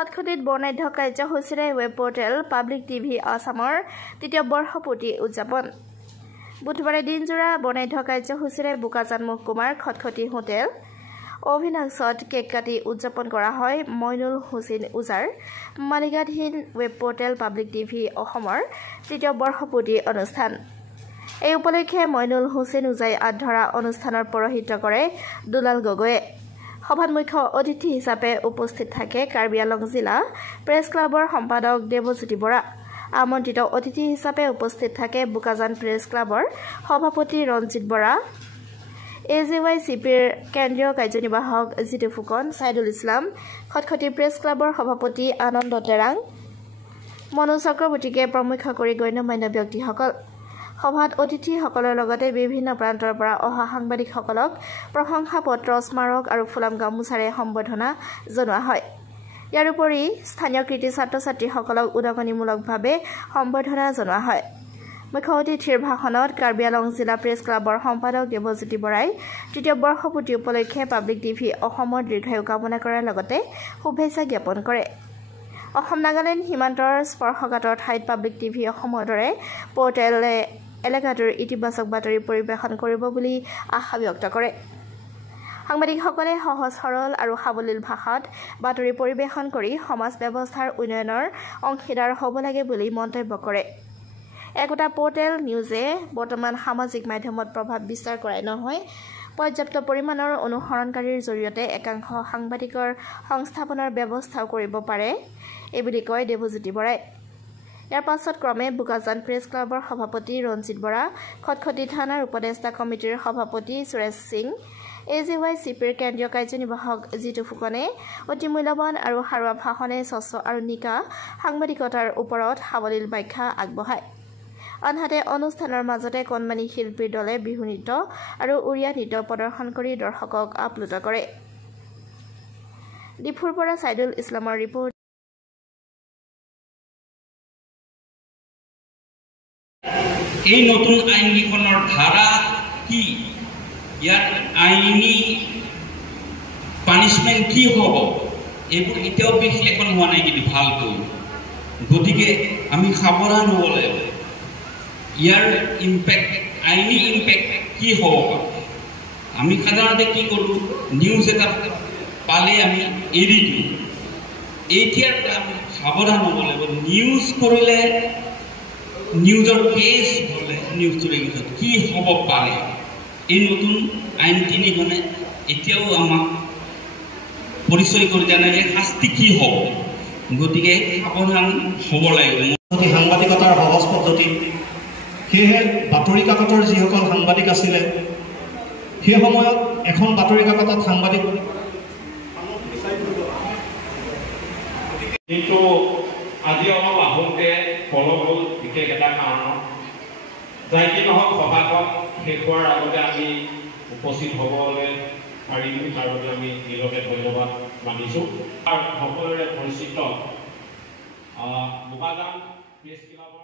খটখটিত বৰ্ণাঢ্য কাৰ্যসূচীৰে web portal public TV আছামৰ ৩য় বৰ্ষপূৰ্তি উদযাপন বুধবাৰে দিনজোৰা বৰ্ণাঢ্য কাৰ্যসূচীৰে বোকাজান মহকুমাৰ খটখটি হোটেল অভিনাশত কেক কাটি উদযাপন কৰা হয় মইনুল হুছেইন ওজাৰ মালিকাধীন ৱেব পৰ্টেল পাব্লিক টিভি অসমৰ ৩য় বৰ্ষপূৰ্তি অনুষ্ঠান। এই উপলক্ষে মইনুল হুছেইন ওজাই আধৰা অনুষ্ঠানৰ পৌৰোহিত্য কৰে দুলাল গগৈয়ে। সভাত মুখ্য অতিথি হিচাপে উপস্থিত থাকে কাৰ্বি আংলং জিলা প্ৰেছ ক্লাবৰ সম্পাদক দেৱজ্যোতি বৰা। আমন্ত্ৰিত অতিথি হিচাপে উপস্থিত থাকে বোকাজান প্ৰেছ ক্লাবৰ সভাপতি ৰঞ্জিত বৰা, AJYCPৰ কেন্দ্ৰীয় কাৰ্যনিৰ্বাহক জিতু ফুকন, ছাইদুল ইছলাম, খটখটি প্ৰেছ ক্লাবৰ সভাপতি আনন্দ টেৰাং, মনোজ চক্ৰৱৰ্তীকে প্ৰমুখ্য কৰি গণ্যমান্য ব্যক্তিসকল। সভাত অতিথিসকলৰ লগতে বিভিন্ন প্ৰান্তৰ পৰা অহা সাংবাদিকসকলক প্ৰশংসা পত্ৰ, স্মাৰক আৰু ফুলাম গামোচাৰে সম্বৰ্ধনা জনোৱা হয়। ইয়াৰ উপৰি স্থানীয় কৃতি ছাত্ৰ-ছাত্ৰীসকলক উদগনিমূলকভাৱে সম্বৰ্ধনা জনোৱা হয়। মুখ্য অতিথিৰ ভাষণত কাৰ্বি আংলং জিলা প্ৰেছ ক্লাবৰ সম্পাদক দেৱজ্যোতি বৰাই ৩য় বৰ্ষপূৰ্তি উপলক্ষে পাব্লিক টিভি অসমৰ দীৰ্ঘায়ু কামনা কৰাৰ লগতে শুভেচ্ছা জ্ঞাপন কৰে। অসম নাগালেণ্ড সীমান্তৰ স্পৰ্শকাতৰ ঠাইত পাব্লিক টিভি অসমৰ দৰে পৰ্টেলে এলেকাটোৰ ইতিবাচক বাতৰি পৰিৱেশন কৰিব বুলি আশা ব্যক্ত কৰে। সাংবাদিকসকলে সহজ সৰল আৰু সাৱলীল ভাষাত বাতৰি পৰিৱেশন কৰি সমাজ ব্যৱস্থাৰ উন্নয়নৰ অংশীদাৰ হ'ব লাগে বুলি মন্তব্য কৰে। একোটা পৰ্টেল নিউজে বৰ্তমান সামাজিক মাধ্যমত প্ৰভাৱ বিস্তাৰ কৰাই নহয়, পৰ্যাপ্ত পৰিমাণৰ অনুসৰণকাৰীৰ জৰিয়তে একাংশ সাংবাদিকৰ সংস্থাপনৰ ব্যৱস্থাও কৰিব পাৰে এইবুলি কয় দেৱজ্যোতি বৰাই। ইয়াৰ পাছত ক্ৰমে বোকাজান প্ৰেছ ক্লাবৰ সভাপতি ৰঞ্জিত বৰা, খটখটি থানাৰ উপদেষ্টা কমিটিৰ সভাপতি সুৰেশ সিং, AJYCPৰ কেন্দ্ৰীয় কাৰ্যনিৰ্বাহক জিতু ফুকনে অতি মূল্যৱান আৰু সাৰুৱা ভাষণে স্বচ্ছ আৰু নিকা সাংবাদিকতাৰ ওপৰত সাৱলীল ব্যাখ্যা আগবঢ়ায়। আনহাতে অনুষ্ঠানৰ মাজতে কণমানি শিল্পীৰ দলে বিহু নৃত্য আৰু উৰিয়া নৃত্য প্ৰদৰ্শন কৰি দৰ্শকক আপ্লুত কৰে। ডিফুৰ পৰা ছাইদুল ইছলামৰ ৰিপৰ্ট। এই নতুন আইনকেইখনৰ ধাৰা কি, ইয়াৰ আইনী পানিছমেণ্ট কি হ'ব, এইবোৰ এতিয়াও বিশ্লেষণ হোৱা নাই কিন্তু ভালকৈ। গতিকে আমি সাৱধান হ'ব লাগিব। ইয়াৰ ইম্পেক্ট, আইনী ইম্পেক্ট কি হ'ব পাৰে। আমি সাধাৰণতে কি কৰোঁ, নিউজ এটা পালে আমি এৰি দিওঁ। এতিয়াৰ পৰা আমি সাৱধান হ'ব লাগিব। নিউজ কৰিলে, নিউজৰ কেছ হ'লে নিউজটোৰ এগেইনষ্টত কি হ'ব পাৰে। এই নতুন আইন তিনিখনে এতিয়াও আমাক পৰিচয় কৰি দিয়া নাই যে শাস্তি কি হ'ব। গতিকে সাৱধান হ'ব লাগিব। সাংবাদিকতাৰ সহজ পদ্ধতি, সেয়েহে বাতৰি কাকতৰ যিসকল সাংবাদিক আছিলে সেই সময়ত এখন বাতৰি কাকতত সাংবাদিক কিন্তু আজি অলপ আহোঁতে পলম হ'ল বিশেষ এটা কাৰণত। যাই কি নহওক সভাখন শেষ হোৱাৰ আগতে আমি উপস্থিত হ'বলৈ পাৰিম, তাৰ বাবে আমি নিজকে ধন্যবাদ মানিছোঁ। আৰু সকলোৰে পৰিচিত বোকাজান প্ৰেছ ক্লাবৰ